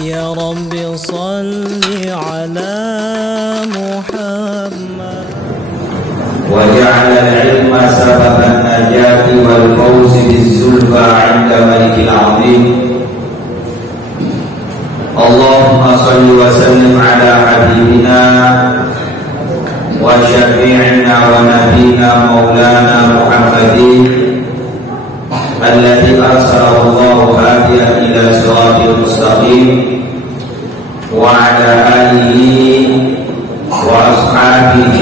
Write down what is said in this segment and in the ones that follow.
يا رب صل على محمد وجعل العلم سبب النجاة والفوز بالزلفى عند ملك العظيم. اللهم صل وسلم على حبيبنا وشفيعنا ونبينا مولانا محمد الذي أرسله الله هاديا إلى صراط المستقيم وعلى آله وأصحابه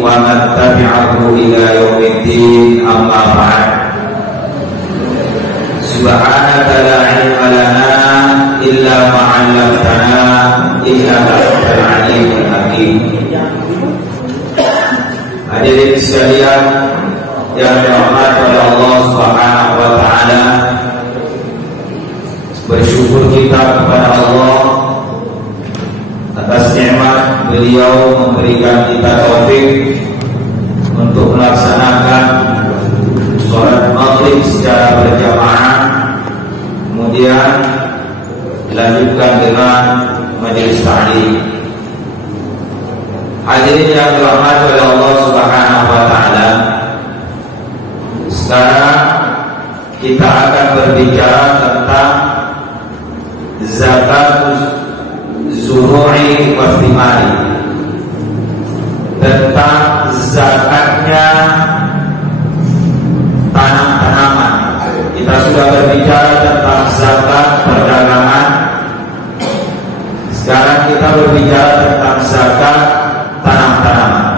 ومن تبعه إلى يوم الدين. أما بعد. سبحانك لا علم لنا إلا ما علمتنا إنك أنت العليم الحكيم. Hadirin sekalian yang dirahmati oleh Allah Subhanahu wa taala, bersyukur kita kepada Allah atas nikmat beliau memberikan kita taufik untuk melaksanakan sholat maghrib secara berjamaah, kemudian dilanjutkan dengan majelis ta'lim. Hadirin yang dirahmati oleh Allah Subhanahu wa taala, sekarang kita akan berbicara tentang zakat zuru'i wa thimari, tentang zakatnya tanam-tanaman. Kita sudah berbicara tentang zakat perdagangan. Sekarang kita berbicara tentang zakat tanam-tanaman.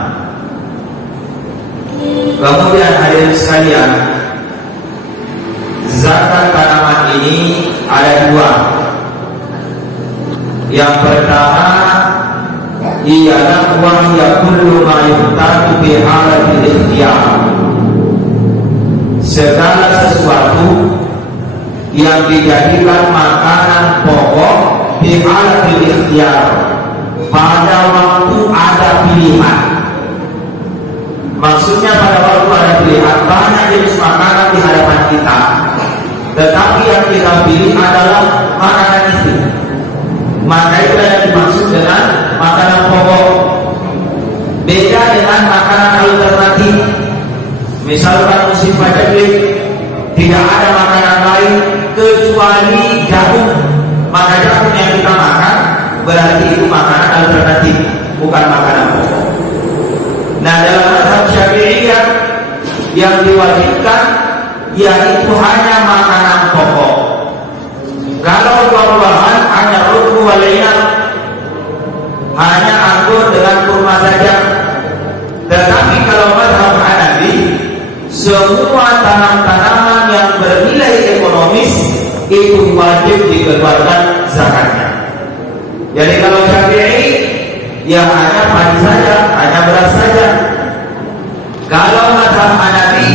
Kemudian hadirin sekalian, zakat tanaman ini ada dua. Yang pertama ialah wa kullu ma yuhtaju bi halatil ikhtiyar, segala sesuatu yang dijadikan makanan pokok bi halatil ikhtiyar, pada waktu ada pilihan. Maksudnya pada waktu ada pilihan, banyak jenis makanan di hadapan kita, tetapi yang kita pilih adalah makanan itu. Maka itu yang dimaksud dengan makanan pokok. Beda dengan makanan alternatif. Misalkan musim paceklik, tidak ada makanan lain kecuali jagung. Maka jagung yang kita makan berarti itu makanan alternatif, bukan makanan pokok. Nah, dalam mazhab Syafi'iyah yang diwajibkan yaitu hanya makanan pokok. Kalau buah-buahan hanya rukun wal inab, hanya anggur dengan kurma saja. Tetapi kalau mazhab Hanafi, semua tanam-tanaman yang bernilai ekonomis itu wajib dikeluarkan zakatnya. Jadi kalau Syafi'i ya hanya padi saja, hanya beras saja. Kalau mazhab Hanafi,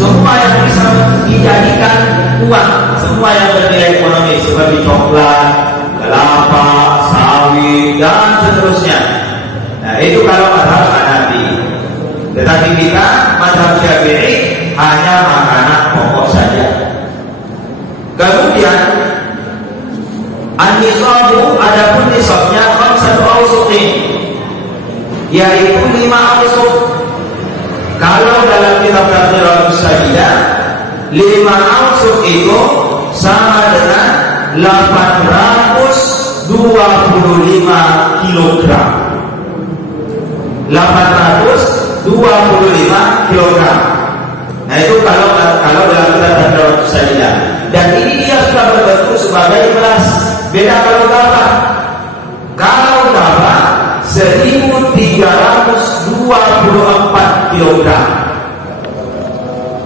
semua yang bisa dijadikan uang, semua yang bernilai ekonomi seperti coklat, kelapa, sawit dan seterusnya. Nah, itu kalau mazhab Hanafi. Tetapi kita mazhab Syafi'i hanya makanan pokok saja. Kemudian an-nisabu, adapun nisabnya khamsatu awsuqin, yaitu 5 awsuq. Kalau dalam kitab Tafsir Al-Sajidah, 5 awsuq itu sama dengan 825 kilogram. 825 kilogram. Nah, itu kalau dalam kitab Tafsir Al-Sajidah. Dan ini dia sudah berbentuk sebagai beras. Beda kalau gabah. Kalau gabah 1324 kilogram.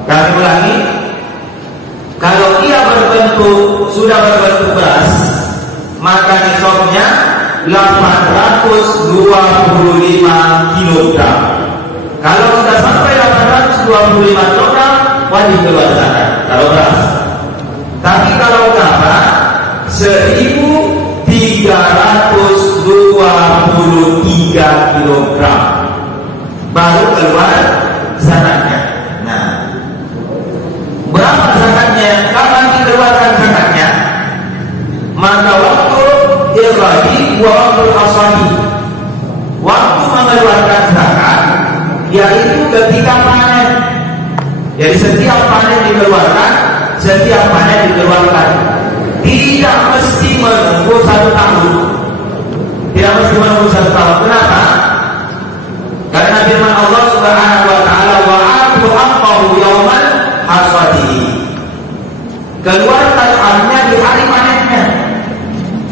Kami ulangi, kalau dia sudah berbentuk beras, maka nisabnya 825 kilogram. Kalau sudah sampai 825 kilogram, wajib keluar zakat kalau beras. Tapi kalau gabah 1323 kilogram baru keluar zakatnya. Nah, berapa zakatnya? Kapan dikeluarkan zakatnya? Maka waktu ikhraji wa waqtul hasadi. Waktu mengeluarkan zakat yaitu ketika panen. Jadi setiap panen dikeluarkan, setiap panen dikeluarkan. Tidak mesti menunggu 1 tahun. Tidak mesti menunggu 1 tahun. Kenapa? Karena firman Allah Subhanahu wa taala, wa atu haqqahu yaumal hasadi. Keluarkan haknya di hari panennya.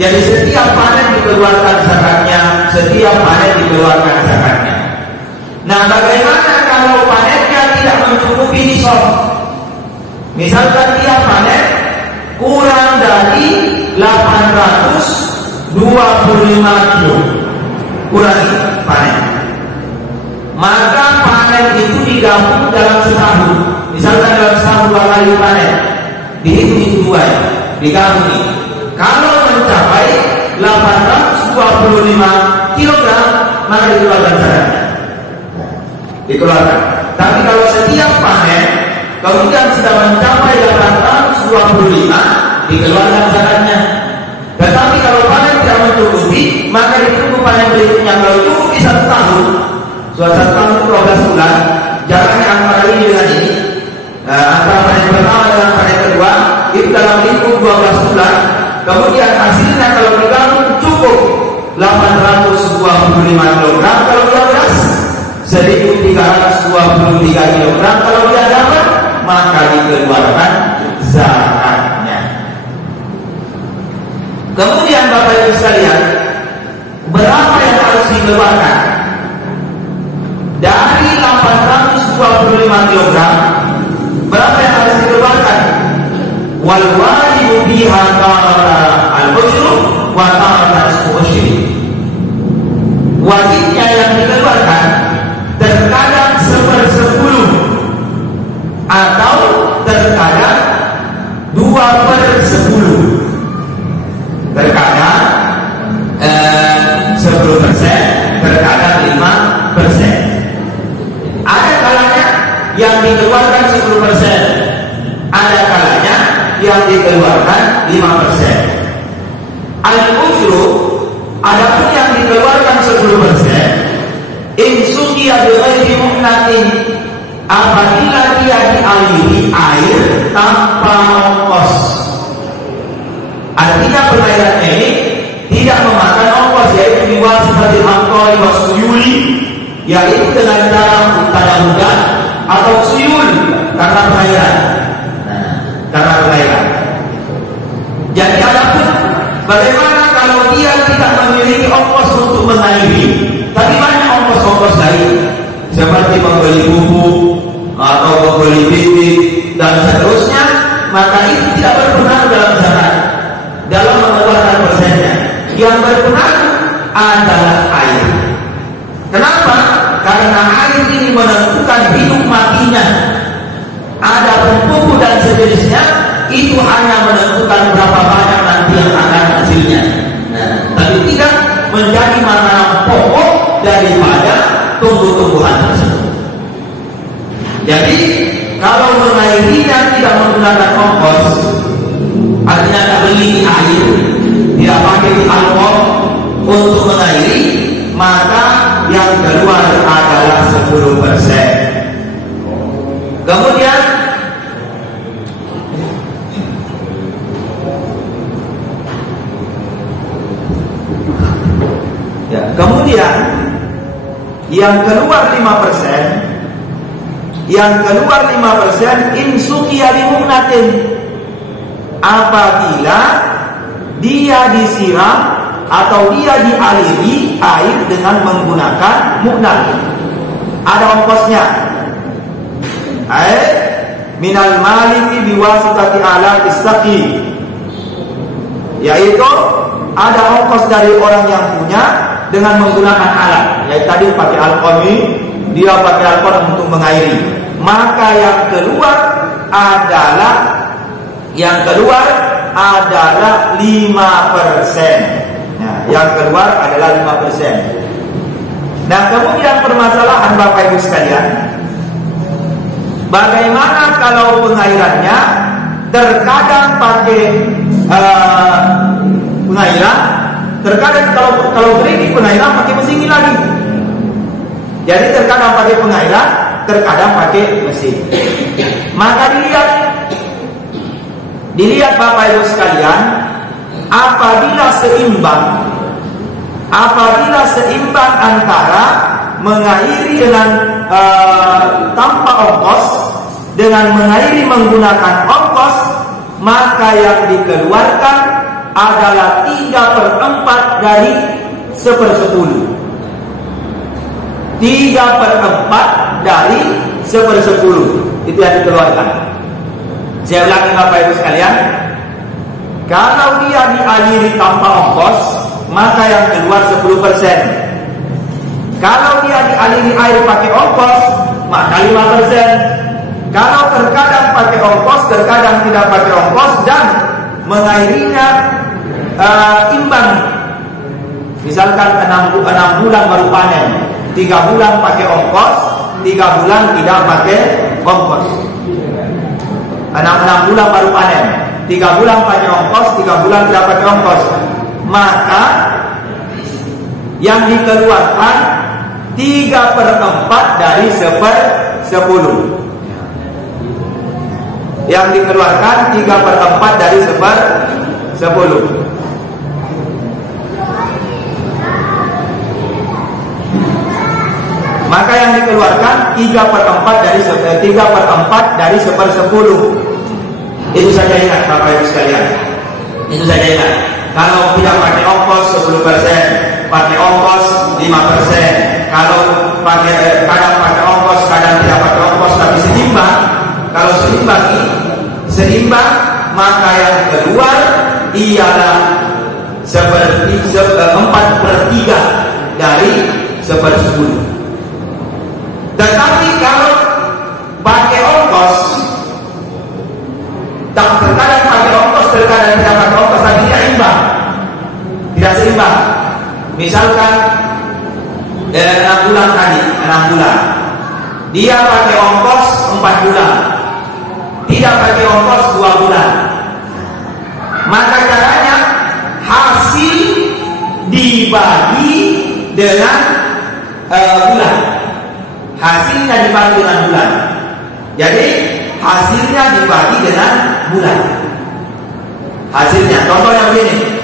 Jadi setiap panen dikeluarkan zakatnya, setiap panen dikeluarkan zakatnya. Nah, bagaimana kalau panennya tidak mencukupi nisab? Misalkan tiap panen kurang dari 825 kilo, kurangi panen. Maka panen itu digabung dalam setahun. Misalkan dalam setahun 2 kali panen, dihitung 2 ya, digabung. Kalau mencapai 825 kg, maka dikeluarkan zakatnya. Dikeluarkan. Tapi kalau setiap panen kemudian sudah mencapai 825, dikeluarkan zakatnya. Tetapi kalau panen tidak mencukupi, maka ditunggu panen berikutnya. Kalau cukup di 1 tahun, suatu 1 tahun 12 bulan, jaraknya antara ini dengan ini, antara panen pertama dengan panen kedua, itu dalam lingkup 12 bulan. Kemudian hasilnya kalau digabung cukup 825 kg kalau dia beras, 1.323 kg kalau dia dapat, maka dikeluarkan zakatnya. Kemudian Bapak Ibu sekalian, berapa yang harus dikeluarkan? Dari 825 kg, berapa yang harus dikeluarkan? Wal wajibu biha al-ushru wa ta'ala al-ushri. Wajibnya yang dikeluarkan terkadang 1/10 atau terkadang 2/10. Terkadang 10%, terkadang 5%. Ada kalanya yang dikeluarkan 10%, ada kalanya yang dikeluarkan 5%. Al-ushru, adapun yang dikeluarkan 10%, insuqiya bi ghairi muhnatin, apabila dia dialiri air tanpa ongkos. Artinya pengairannya ini tidak memakan ongkos, yaitu dibuat seperti angkoi wasuyuli, yaitu dengan cara hujan atau suyul karena pengairan. Karena pengairan. Jadi adapun bagaimana kalau dia tidak memiliki ongkos untuk mengairi, tapi banyak ongkos-ongkos lain seperti membeli pupuk atau membeli bibit dan seterusnya, maka itu tidak berpengaruh dalam zakat, dalam mengeluarkan persennya. Yang berpengaruh adalah air. Kenapa? Karena air ini menentukan hidup matinya. Ada pupuk dan sejenisnya, itu hanya menentukan berapa banyak nanti yang akan hasilnya. Tapi tidak menjadi makanan pokok daripada tumbuh-tumbuhan tersebut. Jadi kalau mengairinya tidak menggunakan ongkos, artinya tak beli air, tidak pakai alkohol untuk mengairi, maka yang keluar adalah 10%. Kemudian yang keluar 5%, insuqiya bi muhnatin, apabila dia disiram atau dia dialiri air dengan menggunakan muhnat. Ada ongkosnya. Minal maliki biwasitati alat istaqi, yaitu ada ongkos dari orang yang punya dengan menggunakan alat, yaitu tadi pakai alkohol, dia pakai alkohol untuk mengairi. Maka yang keluar adalah 5%. Nah, yang keluar adalah 5%. Nah, kemudian permasalahan Bapak Ibu sekalian, bagaimana kalau pengairannya terkadang pakai pengairan, Terkadang kalau kredit pengairan pakai mesin lagi. Jadi terkadang pakai pengairan, terkadang pakai mesin. Maka dilihat Bapak Ibu sekalian, apabila seimbang antara mengairi dengan tanpa ongkos dengan mengairi menggunakan ongkos, maka yang dikeluarkan adalah 3/4 dari 1/10. 3/4 dari 1/10 itu yang dikeluarkan. Saya ulangi Bapak Ibu sekalian, kalau dia dialiri tanpa ongkos, maka yang keluar 10%. Kalau dia dialiri air pakai ongkos, maka 5%. Kalau terkadang pakai ongkos, terkadang tidak pakai ongkos, dan mengairinya imbang. Misalkan 6 bulan baru panen, 3 bulan pakai ongkos, 3 bulan tidak pakai ongkos. 6 bulan baru panen, 3 bulan pakai ongkos, 3 bulan tidak pakai ongkos. Maka yang dikeluarkan 3/4 dari 1/10. Yang dikeluarkan 3/4 dari 1/10. Maka yang dikeluarkan 3/4 dari 1/10. Itu saja ingat Bapak Ibu sekalian. Itu saja ingat. Kalau tidak pakai ongkos 10%, pakai ongkos 5%. Kalau kadang pakai ongkos, kadang tidak pakai ongkos, tapi seimbang. Kalau seimbang, maka yang keluar ialah 4/3 dari 1/10. Tetapi kalau pakai ongkos, terkadang pakai ongkos, terkadang tidak pakai ongkos, tapi tidak imbang, tidak seimbang. Misalkan 6 bulan tadi, 6 bulan, dia pakai ongkos 4 bulan, tidak pakai ongkos 2 bulan. Maka caranya hasil dibagi dengan bulan. Hasilnya dibagi dengan bulan. Jadi hasilnya dibagi dengan bulan. Hasilnya, contohnya begini.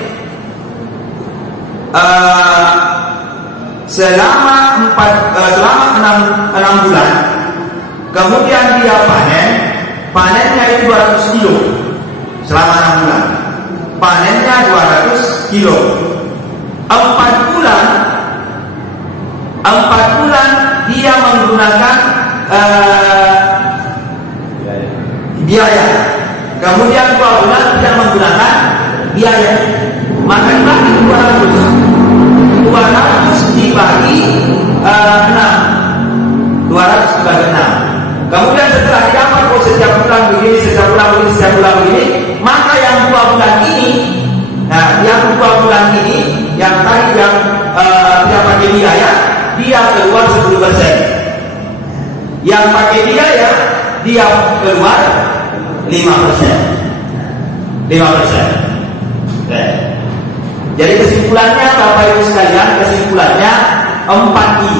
Selama 6 bulan, kemudian dia panennya itu 200 kilo. Selama 6 bulan, panennya 200 kilo. 4 bulan dia menggunakan biaya. Kemudian 2 bulan tidak menggunakan biaya. Maka dibagi 200 dibagi 6. 200 dibagi 6. Kemudian setelah didapat setiap bulan begini, setiap bulan begini, setiap bulan begini, maka yang 2 bulan ini, yang 2 bulan ini, yang tadi yang tidak pakai biaya, dia keluar 10%. Yang pakai biaya, dia keluar 5%. 5%. Jadi kesimpulannya Bapak Ibu sekalian, kesimpulannya 4I.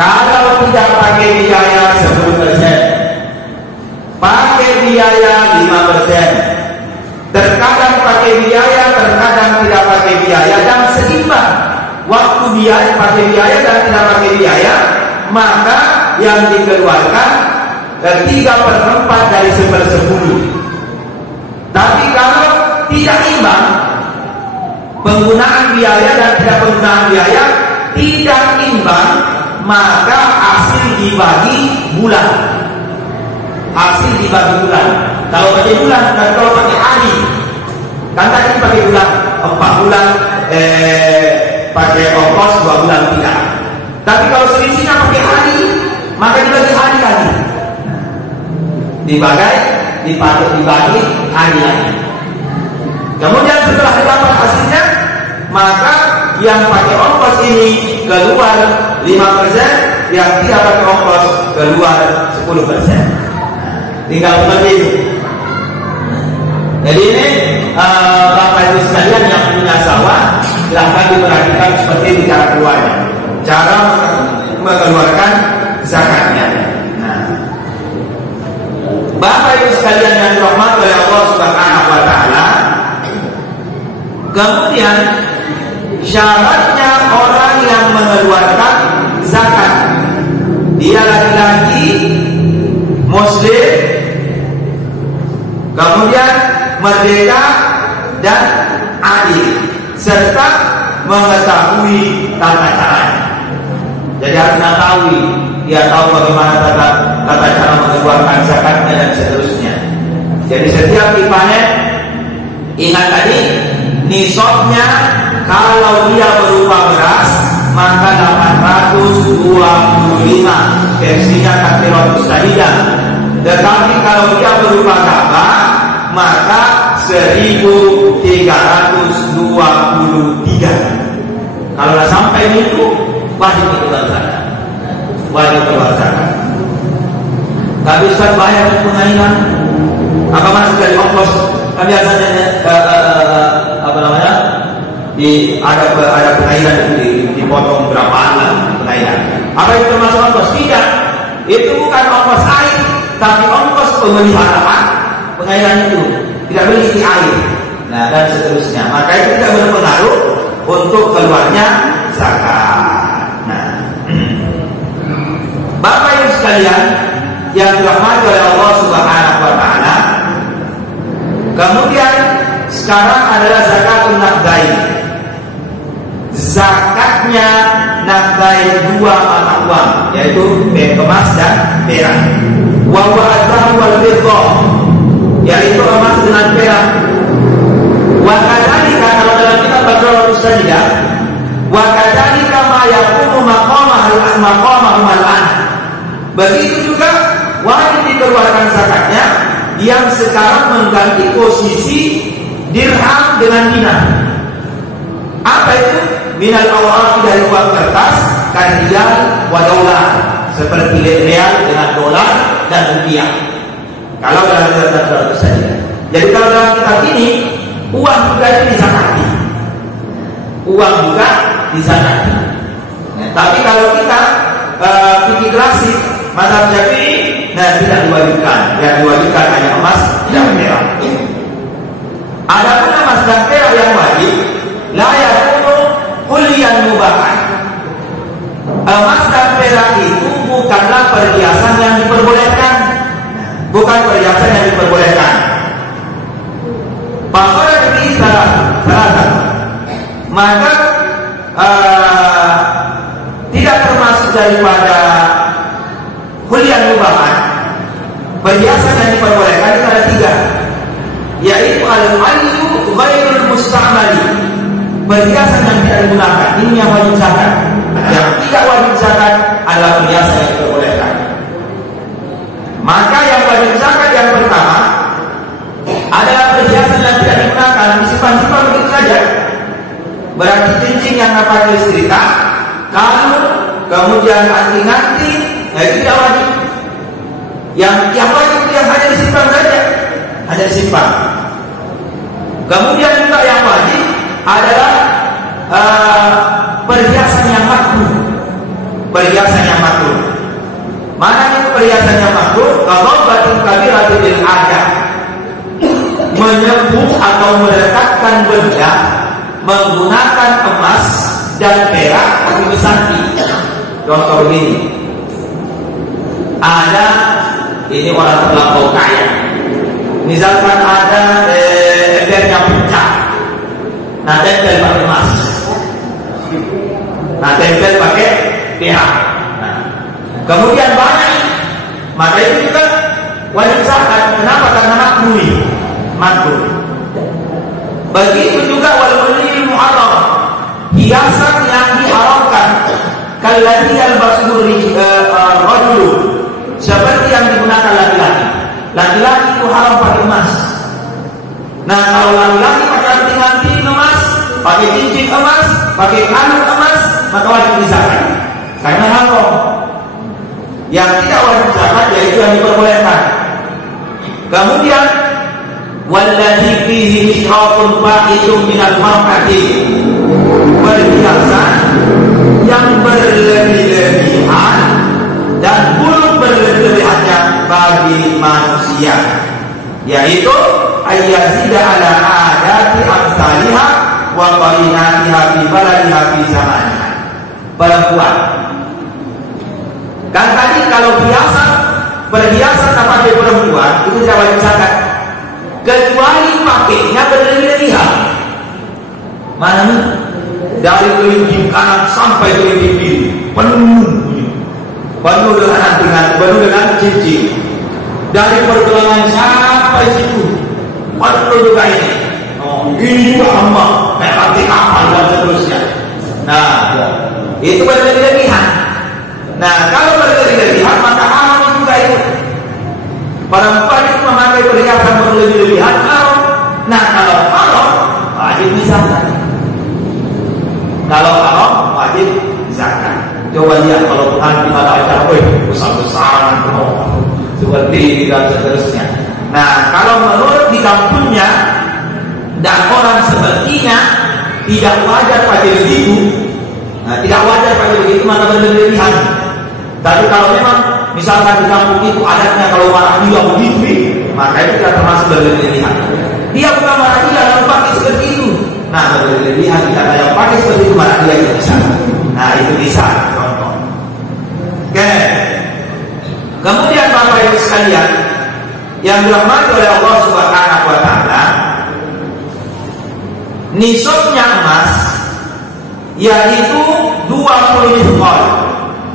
Kalau tidak pakai biaya 10%, pakai biaya 5%, terkadang pakai biaya, terkadang tidak pakai biaya, dan seimbang waktu biaya, pakai biaya dan tidak pakai biaya, maka yang dikeluarkan 3/4 dari 1/10. Tapi kalau tidak imbang, penggunaan biaya dan tidak penggunaan biaya tidak imbang, maka hasil dibagi bulan. Hasil dibagi bulan. Kalau pakai bulan dan kalau pakai hari, kan tadi pakai bulan 4 bulan pakai ongkos, 2 bulan tidak. Tapi kalau selisihnya pakai hari, maka dibagi hari lagi. Dibagi hari lagi. Kemudian setelah didapat hasilnya, maka yang pakai ongkos ini keluar 5%, yang tidak pakai ongkos keluar 10%. Tinggal seperti itu. Jadi ini Bapak Ibu sekalian yang punya sawah, cara mengeluarkan zakatnya. Nah, Bapak Ibu sekalian yang dirahmati oleh Allah Subhanahu wa taala, kemudian syaratnya orang yang mengeluarkan zakat, dia laki-laki muslim, kemudian merdeka dan adil, serta mengetahui tata caranya. Jadi harus mengetahui, dia tahu bagaimana tata cara mengeluarkan zakatnya dan seterusnya. Jadi setiap dipanen, ingat tadi nisabnya kalau dia berupa beras maka 825 versinya takbiratus tahiyah. Tetapi kalau dia berupa gabah maka 1323. Kalau sudah sampai itu wajib keluar zakat. Wajib keluar zakat. Tapi Ustaz bayar pengairan. Apa masuk dari ongkos? Kan biasanya ada pengairan itu dipotong berapa alat pengairan. Apa itu termasuk ongkos? Tidak. Itu bukan ongkos air, tapi ongkos pemeliharaan pengairan itu. Tidak beli di air. Nah, dan seterusnya. Maka itu tidak berpengaruh untuk keluarnya zakat. Nah, Bapak Ibu sekalian yang dirahmati oleh Allah Subhanahu wa taala, kemudian sekarang adalah zakatun naqdain. Zakatnya naqdain 2 mata uang, yaitu emas dan perak. Wa huwa al-dhahab wal fiddah, yaitu emas dengan perak. Wa kadzalika, kalau dalam kitab Badrul Ustadzah, wa kadzalika ma yaqumu maqamahum al-an. Begitu juga wajib dikeluarkan zakatnya yang sekarang mengganti posisi dirham dengan dinar. Apa itu? Minal awraq, dari uang kertas, riyal wa dolar, seperti real dengan dolar dan rupiah. Kalau dalam kitab itu saja. Jadi kalau dalam kitab ini uang juga itu dizakati. Uang juga dizakati. Nah, tapi kalau kita fikih klasik mazhab Syafi'i, nah tidak diwajibkan. Yang diwajibkan hanya emas dan perak. Adapun emas dan perak yang wajib, la yakunu kulliyan mubahan. Emas dan perak itu bukanlah perhiasan yang diperbolehkan. Bukan perhiasan yang diperbolehkan. Bahwa ini salah satu. Maka tidak termasuk daripada kuliah mubahan. Perhiasan yang diperbolehkan itu ada 3, yaitu al-ayyu ghairul mustamali, perhiasan yang tidak digunakan. Ini yang wajib zakat. Yang tidak wajib zakat adalah perhiasan yang diperbolehkan. Maka yang wajib zakat yang pertama adalah perhiasan yang tidak digunakan, disimpan-simpan begitu saja. Berarti cincin yang pakai setrika, kalung, kemudian anting-anting, itu tidak wajib. Yang wajib itu yang hanya disimpan saja, hanya disimpan. Kemudian juga yang wajib adalah perhiasan yang makruh. Perhiasan yang makruh. Mana itu perhiasan yang makruh? Kalau batin kabiratin bil adat, menyebut atau meletakkan benda menggunakan emas dan perak itu sakti. Contoh begini, ada ini orang terlampau kaya, misalkan ada embernya pecah, nah tempel pakai emas, nah tempel pakai perak, nah, kemudian banyak, maka itu juga wajib zakat. Kenapa? Karena makruh. Begitu juga wal muharram, hiasan yang diharamkan, kalladzi yalbasuhu rajulu, seperti yang digunakan laki-laki. Laki-laki itu haram pakai emas. Nah, kalau laki-laki pakai anting-anting emas, pakai cincin emas, pakai kalung emas, maka wajib dizakat. Karena haram. Yang tidak wajib zakat yaitu yang diperbolehkan. Kemudian walladzi fihi isyratun fa'idun minal mar'ati, perhiasan yang berlebih-lebihan dan buruk berlebih-lebihannya bagi manusia, yaitu ayyazida ala adati amsalihha wa qarinatiha fi baladiha fi zamaniha. Perempuan kan tadi kalau perhiasan pakai perempuan itu tidak wajib zakat, kecuali pakainya berlebih-lebihan. Mana nih? Dari kelingking kanan sampai kelingking kiri penuh dengan antingan, penuh dengan cincin. Dari pergelangan sampai situ penuh juga ini. Ini juga hamba kayak hati kapal dan seterusnya. Nah, itu berlebih-lebihan. Nah, kalau berlebih-lebihan maka haram juga itu. Perempuan itu memakai perhiasan berlebih-lebihan haram. Nah, kalau haram wajib zakat. Kalau haram wajib zakat. Coba lihat kalau Tuhan kita acara besar-besaran seperti ini dan seterusnya. Nah, kalau menurut di kampungnya dan orang sepertinya tidak wajar pakai begitu. Nah, tidak wajar pakai begitu maka berlebihan. Tapi kalau memang misalkan di kampung itu adatnya kalau marah dia begitu, maka itu tidak termasuk berlebihan. Dia bukan marah dia lalu pakai seperti itu. Nah, berlebihan tidak ada yang pakai seperti itu marah dia itu bisa. Nah, itu bisa contoh. Oke. Kemudian Bapak Ibu sekalian yang dirahmati oleh Allah Subhanahu wa taala, nisabnya emas yaitu 20 misqal.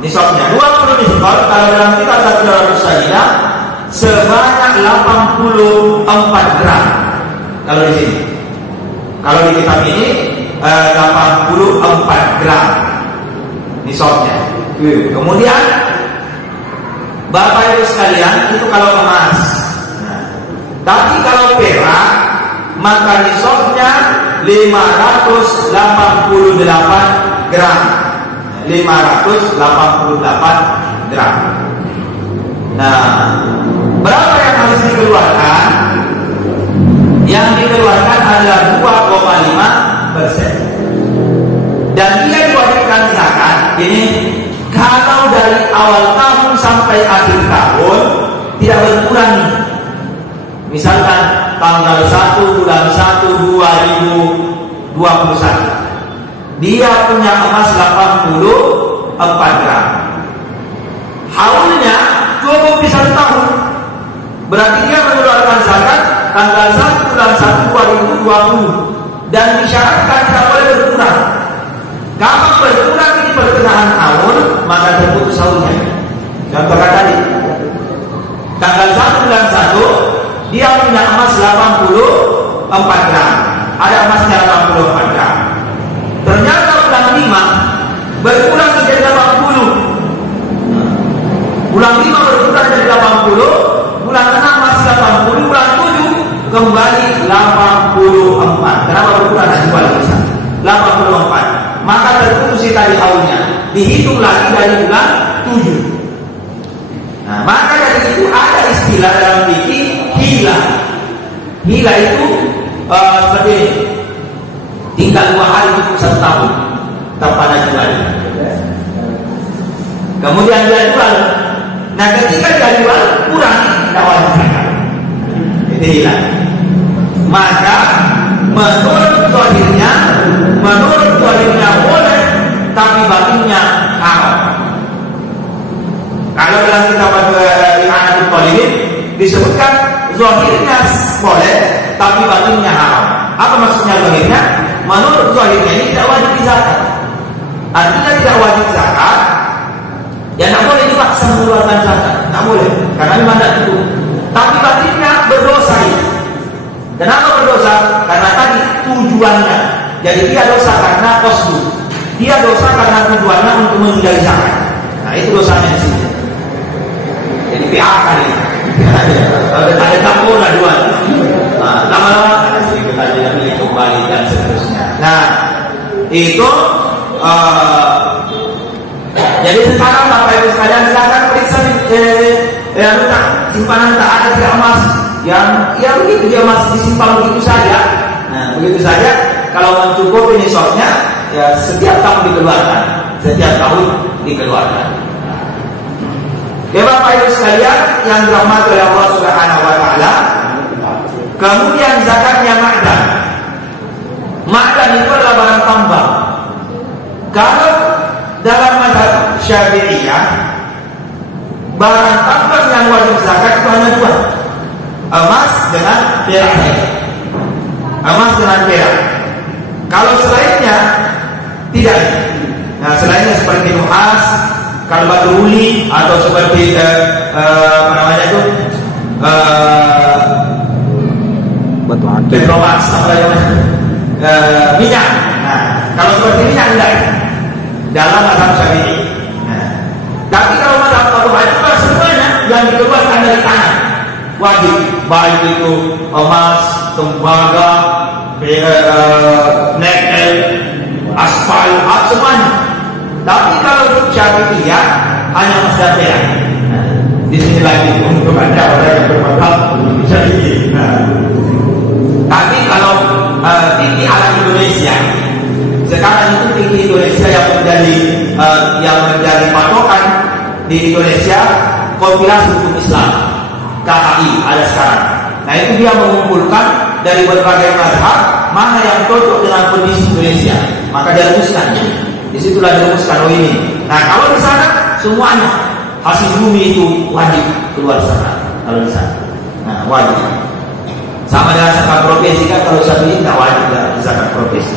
Nisabnya 20 misqal kalau dalam kitab Tadbirus Sayyidah sebanyak 84 gram. Kalau di sini. Kalau di kitab ini 84 gram nisabnya. Kemudian Bapak Ibu sekalian itu kalau emas. Nah, tapi kalau perak maka nisabnya 588 gram. 588 gram. Nah, berapa yang harus dikeluarkan? Yang dikeluarkan adalah 2,5%. Dan dia diwajibkan zakat ini kalau dari awal tahun sampai akhir tahun tidak berkurang. Misalkan tanggal 1 bulan 1 2021 dia punya emas 84 gram. Haulnya cukup bisa setahun. Berarti dia mengeluarkan zakat tanggal 1 bulan 1 2020 dan disyaratkan tidak boleh berkurang. Kalau berkurang di pertengahan tahun maka terputus haulnya. Contoh tadi tanggal 1 bulan 1 dia punya emas 84 gram. Ada emasnya 84 gram. Ternyata bulan 5 berkurang menjadi 80. Bulan 5 berkurang menjadi 80. Bulan 6 masih 80. Bulan 7 kembali 84. Kenapa berkurang? Nanti balik bisa 84. Maka terputus tadi haulnya. Dihitung lagi dari bulan 7. Nah, maka dari itu ada istilah dalam fikih hila. Hila itu seperti ini. Tinggal 2 hari cukup 1 tahun tanpa ada jual. Kemudian dia jual. Nah, ketika dia jual kurang tidak wajib zakat. Itu hilang. Maka menurut zahirnya boleh, tapi batinnya haram. Kalau dalam kitab I'anatul Talibin disebutkan zahirnya boleh, tapi batinnya haram. Apa maksudnya zahirnya? Menurut zahirnya ini tidak wajib zakat. Artinya tidak wajib zakat. Ya tidak boleh dipaksa mengeluarkan zakat. Tidak boleh, karena memang tidak itu. Tapi batinnya berdosa ini. Kenapa berdosa? Karena tadi tujuannya. Jadi dia dosa karena qasdu. Dia dosa karena tujuannya untuk menghindari zakat. Nah, itu dosanya di sini. Jadi PHK ini. Kalau ada campur lah dua. Nah, lama-lama sedikit aja yang kembali dan seterusnya. Nah, itu jadi sekarang Bapak Ibu sekalian silakan periksa simpanan tak ada tidak emas yang begitu dia masih disimpan begitu saja. Nah, begitu saja. Kalau mencukupi nisabnya ya setiap tahun dikeluarkan. setiap tahun dikeluarkan. Ya Bapak Ibu sekalian yang dirahmati oleh Allah Subhanahu wa taala. Kemudian zakatnya ma'dan. Ma'dan itu adalah barang tambang. Kalau dalam mazhab Syafi'iyah, barang tambang yang wajib zakat itu hanya dua, emas dengan perak. Emas dengan perak. Kalau selainnya tidak. Nah, selainnya seperti nuhas, kalau batu uli atau seperti apa namanya itu batu akik, petromas, apa namanya, minyak. Nah, kalau seperti minyak tidak dalam mazhab Syafi'i. Nah, tapi kalau mazhab Abu Hanifah semuanya yang dikeluarkan dari tanah wajib, baik itu emas, tembaga, nikel, aspal, semuanya. Tapi kalau untuk Syafi'iyah hanya emas dan perak. Nah, di sini lagi untuk Anda orang yang bermazhab Syafi'i. Tapi kalau tinggi ala Indonesia sekarang itu, tinggi Indonesia yang menjadi patokan di Indonesia, Kompilasi Hukum Islam KHI ada sekarang. Nah, itu dia mengumpulkan dari berbagai mazhab mana yang cocok dengan kondisi Indonesia, maka dia rumuskan. Disitulah dirumuskan ini. Nah, kalau di sana semuanya hasil bumi itu wajib keluar zakat. Kalau di sana, nah wajib. Sama dengan zakat profesi kan, kalau Syafi'i tidak wajib zakat profesi.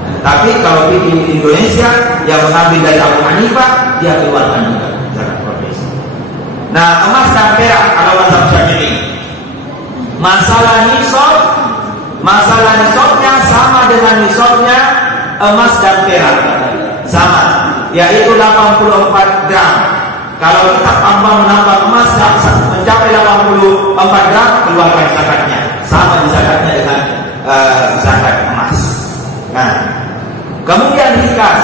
Nah, tapi kalau di Indonesia yang mengambil dari Abu Hanifah, dia keluarkan juga zakat profesi. Nah, emas dan perak kalau mazhab Syafi'i, masalah nisabnya sama dengan nisabnya emas dan perak, sama, yaitu 84 gram. Kalau kita tambah menambah emas mencapai 84 gram, keluarkan zakatnya. Sama di zakatnya dengan zakat emas. Nah, kemudian rikas.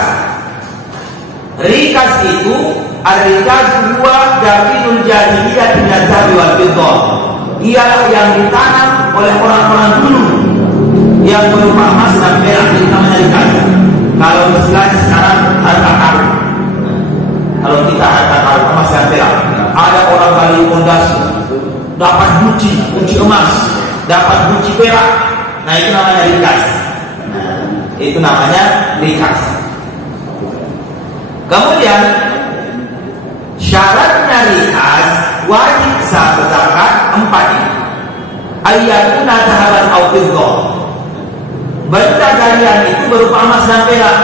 Rikas itu rikas dua dapinul jahiliyah dengan zahabi wal fiddah. Ialah yang ditanam oleh orang-orang dulu yang berupa emas dan perak, itu namanya rikas. Kalau istilahnya sekarang harta karun. Kalau kita harta karun emas dan perak, ada orang kali pondasi dapat buci emas, dapat buci perak. Nah, itu namanya rikas. Nah, itu namanya rikas. Kemudian syaratnya rikas wajib zakat 4 ini. Ayyakuna zahaban aw fiddah. Benda galian itu berupa emas dan perak.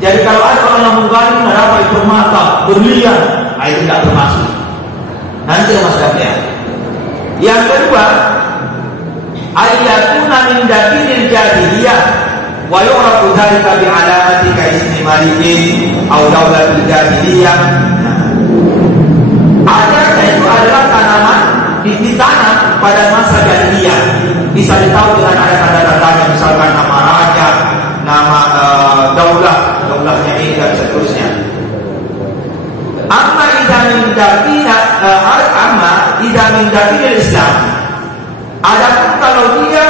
Jadi kalau ada orang yang menggali dapat permata, berlian, itu tidak termasuk. Nanti emas dan perak. Yang kedua, ayyakuna min dakinil jahiliyah wa yu'rafu dzalika bi alamati ka ismi malikin aw daulatil jahiliyah. Adatnya itu adalah tanaman ditanam pada masa jahiliyah. Bisa ditahu dengan ada tanda-tandanya, misalkan nama raja, nama daulahnya ini dan seterusnya. Amma idza min dakinil Islam. Adapun kalau dia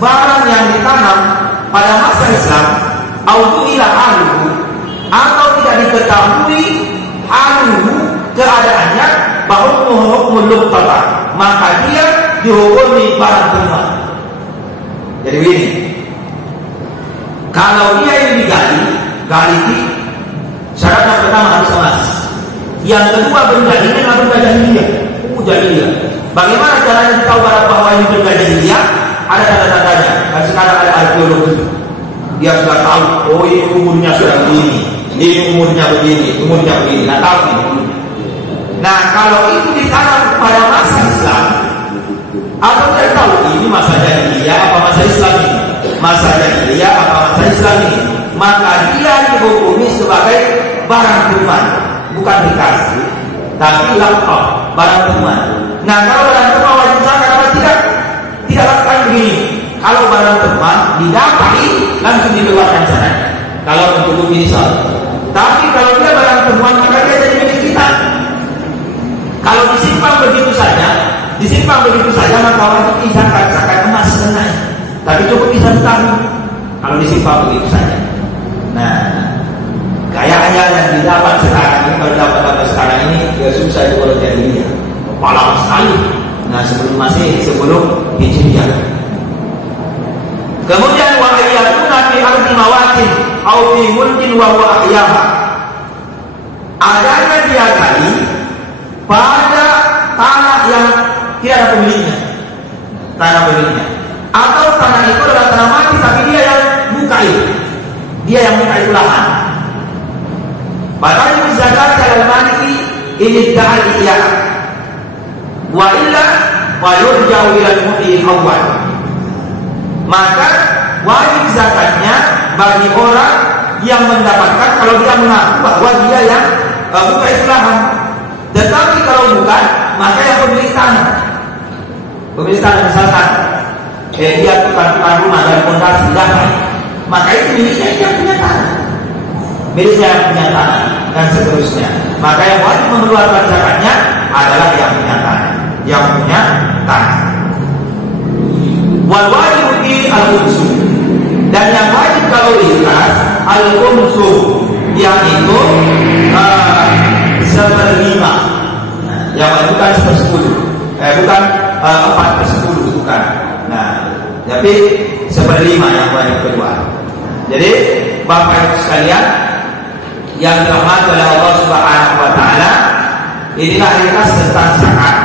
barang yang ditanam pada masa Islam, au ila haluhu, atau tidak diketahui haluhu keadaannya, bahwa hukum luqtata, maka dia dihukumi barang temuan. Jadi begini, kalau dia yang digali syaratnya pertama harus emas. Yang kedua, benda ini adalah benda jahiliyah. Jahiliyah. Bagaimana caranya tahu bahwa ini benda jahiliyah? Ada tanda-tandanya. Dan sekarang ada arkeologi. Dia sudah tahu, oh ini umurnya sudah begini, ini umurnya begini. Nah, tahu ini. Nah, kalau itu ditanam pada masa Islam, atau tidak tahu ini masa jahiliyah apa masa Islam ini, masa jahiliyah apa masa Islam ini, maka dia dihukumi sebagai barang temuan, bukan dikasih, tapi laqab, barang temuan. Nah, kalau barang temuan wajib zakat apa tidak? Tidak lakukan begini. Kalau barang temuan didapati langsung dikeluarkan zakat. Kalau untuk nisab. Tapi kalau dia barang temuan, maka dia jadi milik kita. Kalau disimpan begitu saja, maka wajib zakat emas senai. Tapi cukup bisa setahun kalau disimpan begitu saja. Nah, Kayak yang didapat sekarang ini, kalau dapat sekarang ini ya susah itu kalau jahiliyah, malam sekali. Nah sebelum Hijriah. Kemudian wa'iyatuna fi ardi mawatin au fi mulkin wa huwa ahyama. Adanya dia kali pada tanah yang tidak ada pemiliknya, tanah pemiliknya, atau tanah itu adalah tanah mati tapi dia yang buka itu, dia yang buka itu lahan. Padahal zakat kalau mati ini da'al iya, wa illa wa yurja'u ila al-mu'min awal. Maka wajib zakatnya bagi orang yang mendapatkan kalau dia mengaku bahwa dia yang buka itu lahan. Tetapi kalau bukan, maka yang pemilik tanah misalkan dia tukang rumah dan fondasi dapat, maka itu miliknya yang punya tanah, miliknya yang punya tanah dan seterusnya. Maka yang wajib mengeluarkan zakatnya adalah yang punya tanah. Wal wajib di al-khumsu, dan yang wajib kalau ikhlas al-khumsu, yang itu 1/5. Yang wajib bukan 1/10, bukan 4/10, bukan. Nah, tapi 1/5 yang wajib keluar. Jadi Bapak Ibu sekalian yang dirahmati oleh Allah Subhanahu wa taala, inilah ringkas tentang zakat.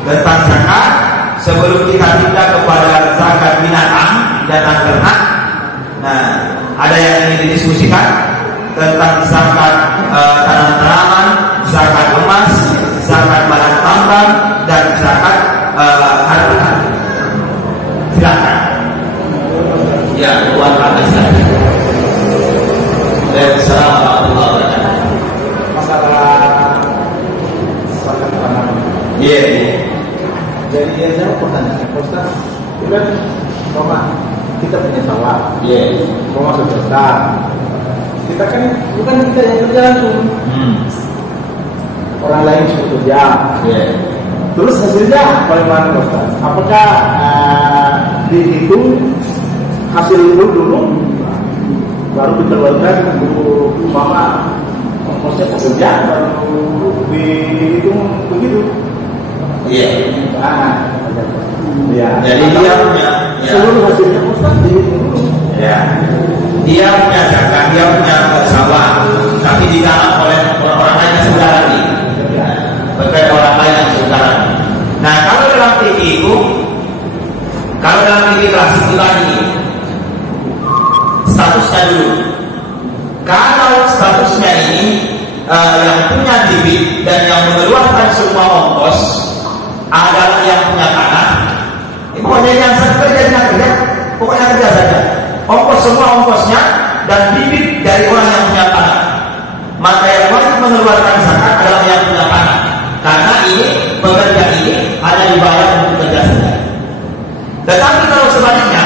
Tentang zakat sebelum kita pindah kepada zakat binatang dan ternak. Nah, ada yang ingin didiskusikan tentang zakat tanaman, zakat emas, zakat barang tambang, dan zakat harta. Silakan. Ya, buat apa saja. Assalamualaikum warahmatullahi wabarakatuh. Masalah zakat tanah. Iya. Jadi saya pertanyaan, Ustaz, kan kita punya sawah, rumah sebesar. Kita kan bukan kita yang kerja langsung, orang lain sudah kerja. Terus hasilnya bagaimana, Ustaz? Apakah dihitung hasil dulu baru dikeluarkan untuk ongkosnya pekerja, baru dihitung begitu? Iya. Jadi dia punya seluruh hasilnya Ustaz dihitung dulu. Ya. Dia punya zakat, dia punya sawah, tapi ditanam oleh orang lain yang saudara ini, berkait orang lain yang saudara. Nah, kalau dalam fikih itu, kalau dalam fikih klasik kita ini statusnya dulu. Kalau statusnya ini yang punya bibit dan yang mengeluarkan semua ongkos adalah yang punya tanah, pokoknya yang kerja, pokoknya kerja saja. Ongkos semua ongkosnya dan bibit dari orang yang punya tanah. Maka yang wajib mengeluarkan zakat adalah yang punya tanah. Karena ini pekerja ini hanya dibayar untuk kerja saja. Tetapi kalau sebaliknya,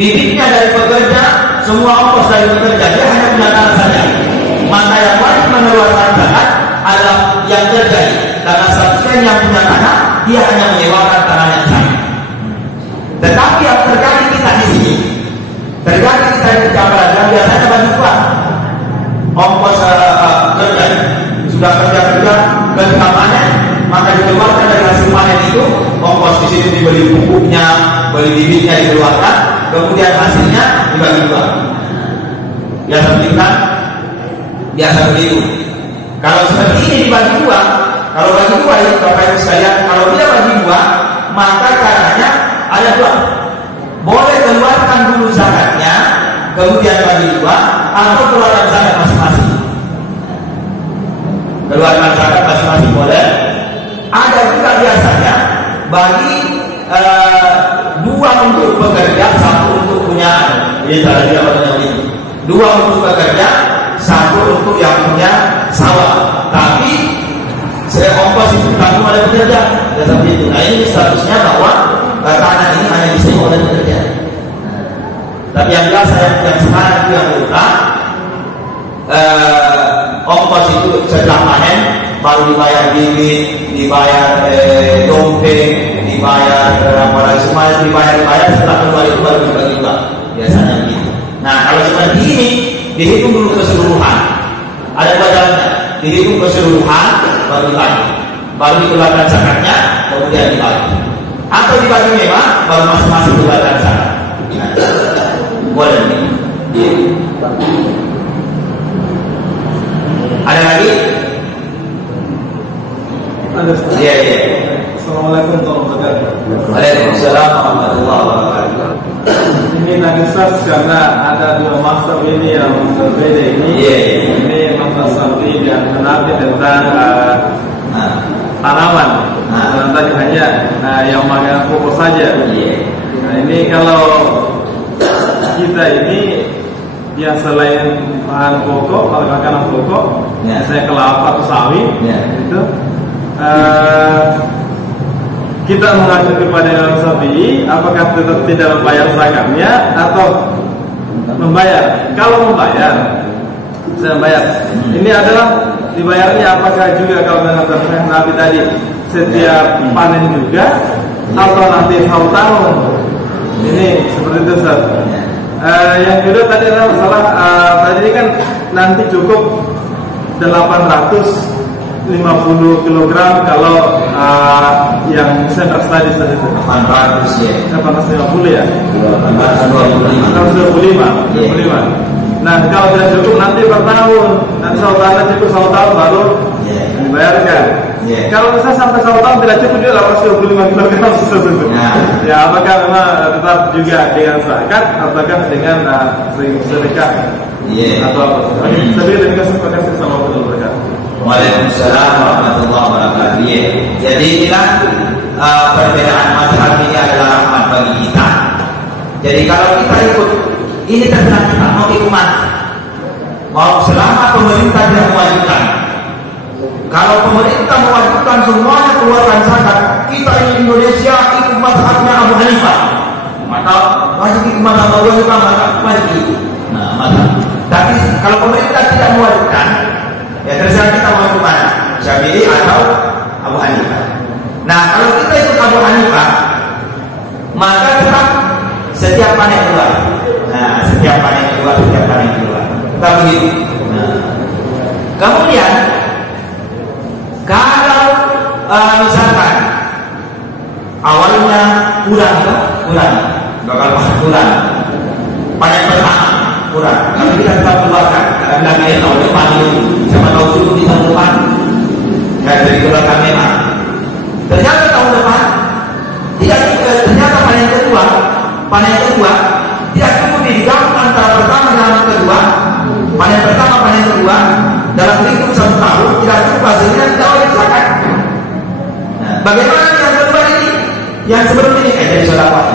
bibitnya dari pekerja, semua ongkos dari pekerja, dia hanya punya tanah saja. Maka yang wajib mengeluarkan zakat adalah yang kerja. Karena statusnya yang punya tanah, dia hanya menyewakan tanah yang sama. Tetapi yang terjadi kita di sini, terjadi kita di Jakarta, biasanya bagi dua. Ongkos kerja sudah kerja ketika panen, maka dikeluarkan dari hasil panen itu, ongkos di situ dibeli pupuknya, beli bibitnya dikeluarkan, kemudian hasilnya dibagi dua. Biasa begitu. Kalau seperti ini dibagi dua, kalau bagi dua ya Bapak Ibu sekalian, kalau dia bagi dua, maka caranya ada dua. Boleh keluarkan dulu zakatnya, kemudian bagi dua, atau keluarkan zakat masing-masing. Keluarkan zakat masing-masing boleh. Ada juga biasanya bagi dua untuk bekerja, satu untuk punya. Ini tadi itu. Dua untuk bekerja, satu untuk yang punya sawah. Tapi ongkos itu tanggung oleh pekerja. Ya seperti itu. Nah ini statusnya bahwa tanah ini hanya bisa oleh pekerja. Tapi yang jelas yang sekarang itu yang utama, ongkos itu setelah panen baru dibayar bibit, dibayar dompeng, dibayar apa lagi semua dibayar setelah keluar itu baru dibagi dua. Biasanya begitu. Nah kalau seperti ini dihitung dulu keseluruhan. Ada dua jalannya, dihitung keseluruhan baru dibagi, baru dikeluarkan zakatnya, kemudian dibagi. Atau dibagi memang baru masing-masing dikeluarkan zakat. Boleh nih. Ada lagi? Ada. Iya. Assalamualaikum warahmatullahi wabarakatuh. Waalaikumsalam warahmatullahi wabarakatuh. Ini nagih karena ada dua mazhab ini yang berbeda ini. Ini mazhab yang Hanafi tentang tanaman. Dan tadi hanya yang makan pokok saja. Nah ini kalau kita ini yang selain bahan pokok, kalau makanan pokok, saya kelapa atau sawit, itu kita mengacu kepada Imam Syafi'i, apakah tetap tidak membayar zakatnya atau membayar? Kalau membayar, saya membayar. Ini adalah dibayarnya apakah juga kalau dengan Nabi tadi setiap panen juga atau nanti satu tahun? Ini seperti itu, Ustaz. Yang kedua tadi adalah masalah tadi kan nanti cukup 850 kg kalau yang sentras tadi itu 800 ya. 850 ya. 825. 825. Nah kalau tidak cukup nanti per tahun, nanti saudara cukup 1 tahun baru dibayarkan. Kalau misalnya sampai 1 tahun tidak cukup juga 825 kg sesuatu. Ya apakah memang tetap juga dengan zakat ataukah dengan sedekah? Atau apa? Tapi dengan sedekah sama betul-betul. Waalaikumsalam warahmatullahi wabarakatuh. Jadi inilah perbedaan mazhab ini adalah rahmat bagi kita. Jadi kalau kita ikut, ini terserah kita mau ikut mana. Mau selama pemerintah tidak mewajibkan. Kalau pemerintah mewajibkan semuanya keluarkan zakat, kita ini Indonesia ikut mazhabnya Abu Hanifah. Maka wajib ikut mazhab Abu Hanifah, maka wajib. Nah, mazhab. Tapi kalau pemerintah tidak mewajibkan, ya terserah kita mau ikut mana, Syafi'i atau Abu Hanifah. Nah kalau kita ikut Abu Hanifah, maka tetap setiap panen keluar. Nah setiap panen keluar. Tetap begitu. Kemudian kalau misalkan awalnya kurang, bakal kurang. Panen pertama kurang, tapi kita tetap keluarkan. Lagi tahun depan itu sama tahun dulu di tahun depan dari keluarkan memang. Ternyata tahun depan ternyata panen kedua tidak cukup digabung antara pertama dan kedua. Panen pertama panen kedua dalam lingkup 1 tahun tidak cukup, hasilnya tidak wajib zakat. Bagaimana yang kedua ini? Yang sebelum ini jadi sedekah.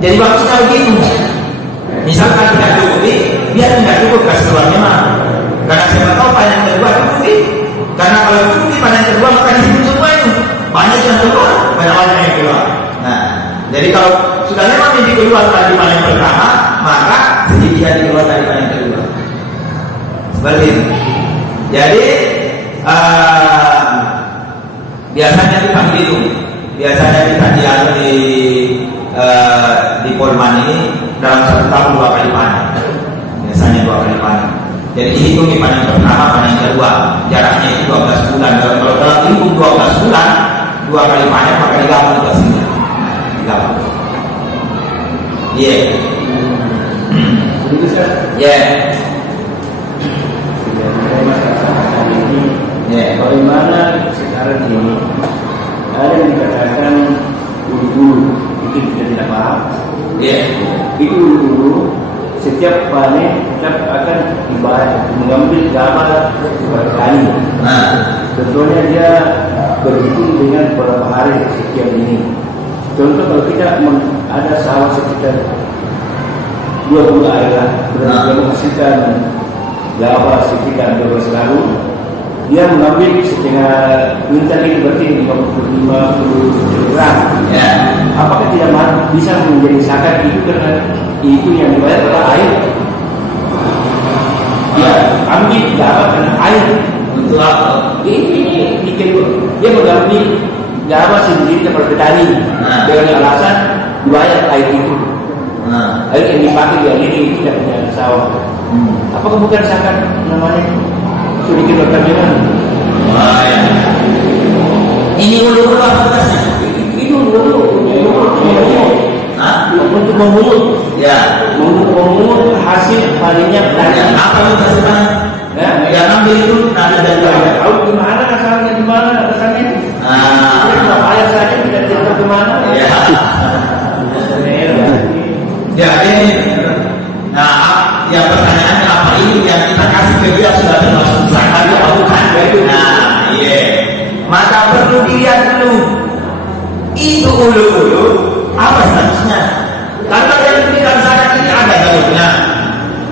Jadi maksudnya begitu. Misalkan tidak cukupi, biar tidak cukup kasih keluarnya mah. Karena siapa tahu panen kedua cukupi. Karena kalau cukupi panen kedua maka dihitung semua itu. Banyak yang keluar, banyak yang keluar. Nah, jadi kalau sudah memang yang keluar dari panen pertama, maka sedikit dikeluar dari panen kedua. Seperti itu. Jadi biasanya kita begitu. Biasanya kita diatur di Polman ini dalam 1 tahun 2 kali panen. Biasanya 2 kali panen. Jadi dihitung di panen pertama, panen kedua. Jaraknya itu 12 bulan. Kalau dalam lingkup 12 bulan, 2 kali panen maka digabung ke sini. Digabung. Bagaimana sekarang ini ada yang dikatakan ulu-ulu itu tidak paham. Itu ulu-ulu setiap panen tetap akan mengambil gambar berkali. Contohnya dia berhitung dengan beberapa hari sekian ini. Contoh kalau kita ada sawah sekitar 20 air lah, berarti menghasilkan gambar sekitar 12 karung. Dia mengambil setengah kuintal ini berarti 50 kg. Apakah tidak bisa menjadi zakat itu karena itu yang dibayar adalah air? Dia ambil gambar karena air. Untuk apa? Ini dia mengambil gambar sendiri kepada petani dengan alasan dibayar air itu. Air yang dipakai dia ini tidak punya sawah. Apakah bukan zakat namanya sedikit berkandungan? Ini ulu apa tugasnya? Itu dulu untuk memungut, Ya. untuk memungut hasil palinnya dari Apa itu tugasnya? Yang ambil itu ada dari tahu di mana asalnya, di mana asalnya. Kalau bayar saja tidak tahu di mana. Ya. Ya ini. Nah, yang pertanyaannya apa ini yang kita kasih ke dia sudah termasuk zakat atau bukan? Nah, iya. Maka perlu dilihat dulu itu ulu-ulu apa statusnya. Karena yang diberikan zakat ini ada jalurnya.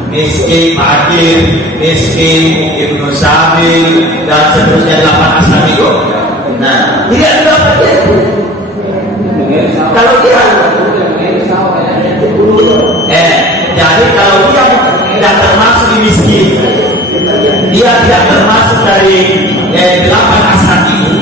Miskin, fakir, miskin, ibnu sabil dan seterusnya 8 asal itu. Nah, dia dapat itu. Kalau dia jadi kalau dia tidak termasuk miskin, dia tidak termasuk dari 8 asal itu,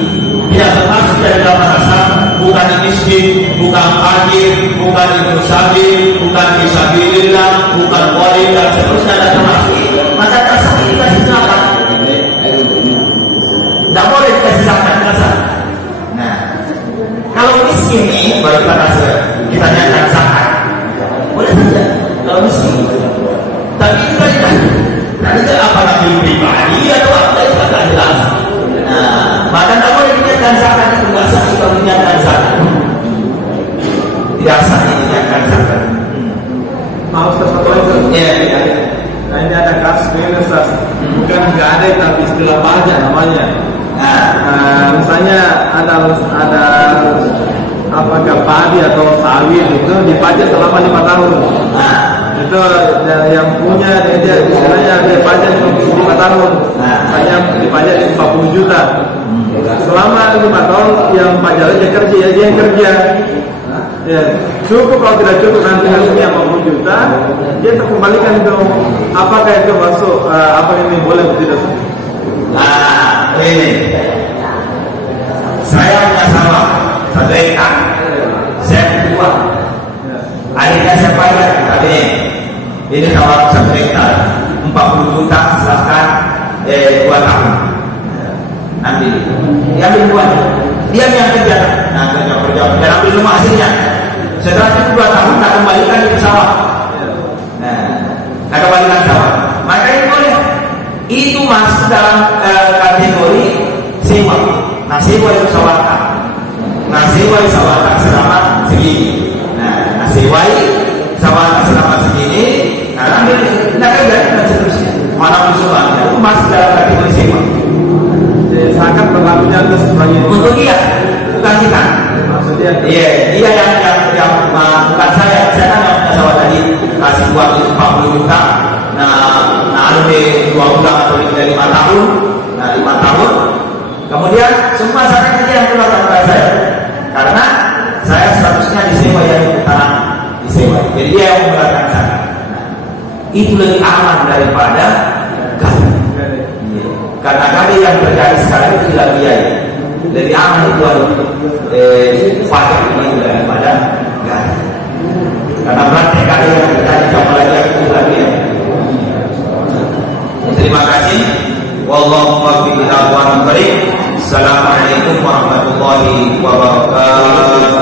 tidak termasuk dari 8 asal, bukan miskin, bukan fakir, bukan ibnu sabil, bukan fisabilillah, bukan wali dan seterusnya dan termasuk. Maka kasar ini kasih zakat. Tidak boleh dikasih zakat kasar. Nah, kalau miskin ini baru kita nyatakan zakat. Boleh saja kalau miskin. Tapi itu tidak apa namanya pribadi atau apa itu tidak jelas. Nah, maka tidak boleh dikatakan zakat itu tidak sah kalau dinyatakan zakat. Tidak sah dinyatakan zakat. Mau satu lagi? Ya. Nah, ini ada kasus ini Ustaz. Bukan nggak ada tapi istilah pajak namanya. Misalnya ada apakah padi atau sawit itu dipajak selama 5 tahun. Itu yang punya dia istilahnya dia pajak 5 tahun. Saya dipajak 40 juta. Selama 5 tahun yang pajaknya kerja ya dia yang kerja. Ya, cukup kalau tidak cukup nanti hasilnya 40 juta, dia terkembalikan itu. Apakah itu masuk? Apa ini boleh atau tidak? Ini saya punya sawah 1 hektar, saya butuh. Akhirnya saya pajak, tapi ini sawah 1 hektar, 40 juta silahkan 2 tahun. Ambil, dia ambil 2, dia yang kerja, nah kerja, dan ambil semua hasilnya. Setelah itu 2 tahun, tak kembalikan di sawah. Tak kembalikan sawah. Maka ini boleh. Itu masuk dalam kategori sewa. Nah, sewa itu sawah. Nah, sewa sawah selama segini. Nah, sewa sawah selama segini. Nah, ambil, tidak kerja dan seterusnya. Mana usulan itu masuk dalam kategori sewa. Jadi zakat berlakunya untuk dia, bukan kita. Maksudnya? Iya, dia yang bukan saya kan yang punya sawah tadi kasih uang itu 40 juta. Nah, lebih 2 bulan atau lebih dari 5 tahun. Nah, 5 tahun. Kemudian semua zakat itu yang keluar kepada saya, karena saya statusnya disewa yang tanah disewa. Jadi dia yang mengeluarkan zakat. Itu lebih aman daripada gade. Karena gade yang terjadi sekarang itu tidak biaya. Lebih aman itu pajak ini daripada gade. Karena berarti gade yang terjadi apalagi yang itu lagi ya. Terima kasih. Wallahu muwaffiq ila aqwamit thoriq. Assalamualaikum warahmatullahi wabarakatuh.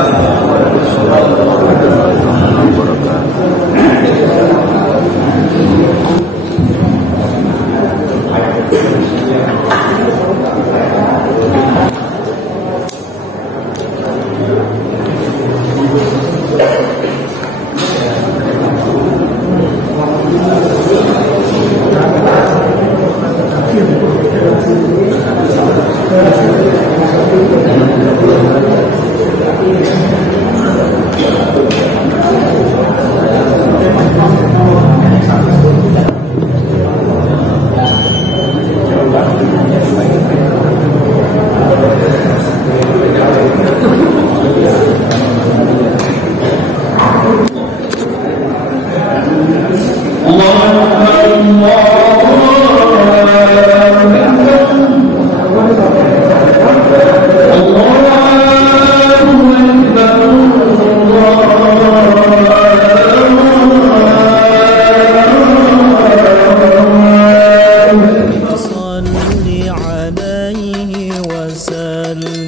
عليه وسلم.